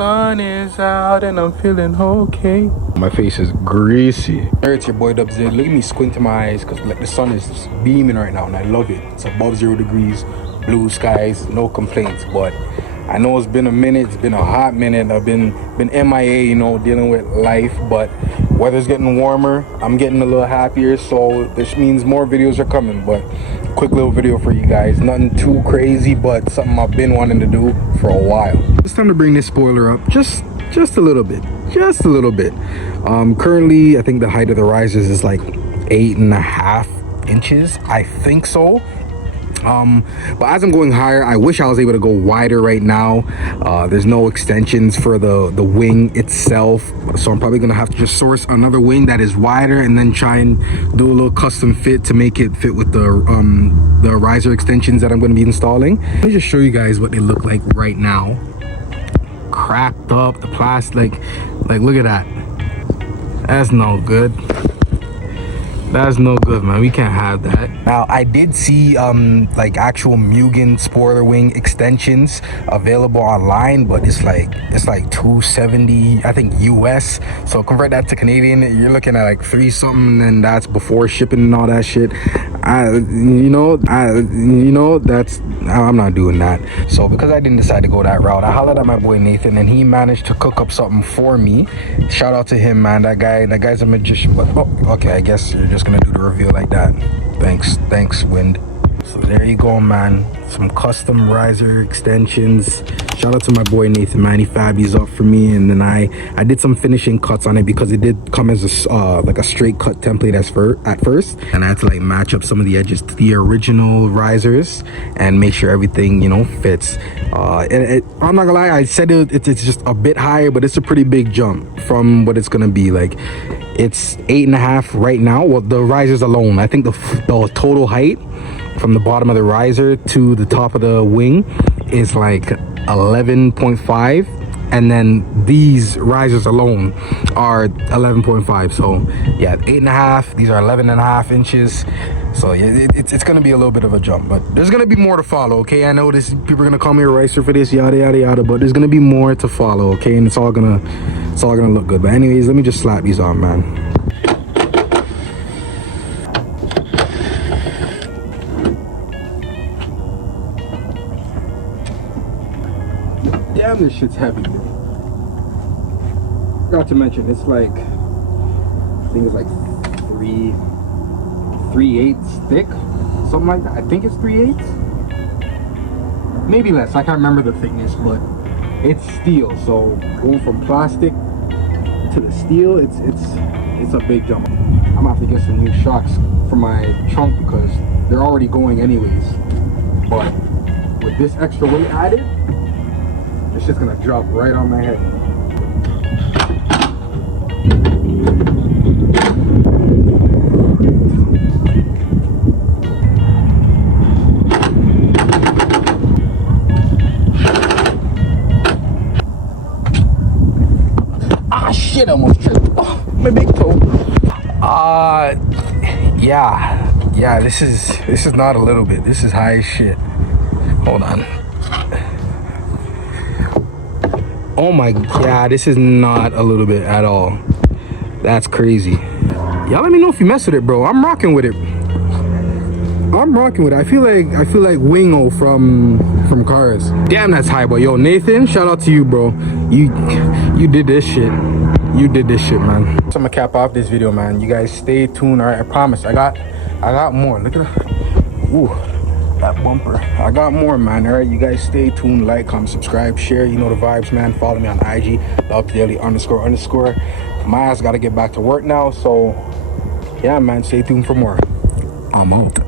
sun is out and I'm feeling okay. My face is greasy. Hey, it's your boy Dubs. Look at me squinting my eyes because like the sun is beaming right now and I love it. It's above 0 degrees, blue skies, no complaints. But I know it's been a minute, it's been a hot minute. I've been MIA, you know, dealing with life, but weather's getting warmer. I'm getting a little happier, so this means more videos are coming. But quick little video for you guys, nothing too crazy, but something I've been wanting to do for a while. It's time to bring this spoiler up just a little bit, currently I think the height of the risers is like 8.5 inches, I think so. But as I'm going higher, I wish I was able to go wider right now. There's no extensions for the wing itself, so I'm probably gonna have to just source another wing that is wider and then try and do a little custom fit to make it fit with the riser extensions that I'm going to be installing. Let me just show you guys what they look like right now. Cracked up, the plastic, like look at that. That's no good. That's no good, man. We can't have that. Now, I did see like actual Mugen spoiler wing extensions available online, but it's like $270, I think, US. So convert that to Canadian, you're looking at like 3 something, and that's before shipping and all that shit. I'm not doing that. So because I didn't decide to go that route, I hollered at my boy Nathan, and he managed to cook up something for me. Shout out to him, man. That guy's a magician. But oh, okay, I guess you're just gonna do the reveal like that. Thanks, Wind. So there you go, man. Some custom riser extensions. Shout out to my boy Nathan, man. He fabbed these up for me, and then I did some finishing cuts on it because it did come as a like a straight cut template at first, and I had to like match up some of the edges to the original risers and make sure everything, you know, fits. I'm not gonna lie, I said it's just a bit higher, but it's a pretty big jump from what it's gonna be. Like, it's 8.5 right now. Well, the risers alone, I think the total height from the bottom of the riser to the top of the wing is like 11.5, and then these risers alone are 11.5. so yeah, 8.5, these are 11.5 inches. So yeah, it's gonna be a little bit of a jump, but there's gonna be more to follow. Okay, I know this, people are gonna call me a ricer for this, yada yada yada, but there's gonna be more to follow. Okay, and it's all gonna look good. But anyways, let me just slap these on, man. Damn, this shit's heavy. Forgot to mention, it's like, I think it's like 3/8 thick, something like that. I think it's 3/8, maybe less. I can't remember the thickness, but it's steel. So going from plastic to the steel, it's a big jump. I'm gonna have to get some new shocks for my trunk because they're already going anyways. But with this extra weight added, it's just gonna drop right on my head. Ah shit, I almost tripped. Oh, my big toe. Yeah, this is not a little bit. This is high as shit. Hold on. Oh my god, this is not a little bit at all. That's crazy. Y'all let me know if you mess with it, bro. I'm rocking with it. I feel like Wingo from Cars. Damn, that's high, boy. Yo, Nathan, shout out to you, bro. You did this shit. You did this shit, man. So I'm gonna cap off this video, man. You guys stay tuned. All right, I promise. I got more. Look at that. Ooh, that bumper. I got more, man. All right, you guys stay tuned. Like, comment, subscribe, share. You know the vibes, man. Follow me on IG, ___. My ass gotta get back to work now, so yeah, man, stay tuned for more. I'm out.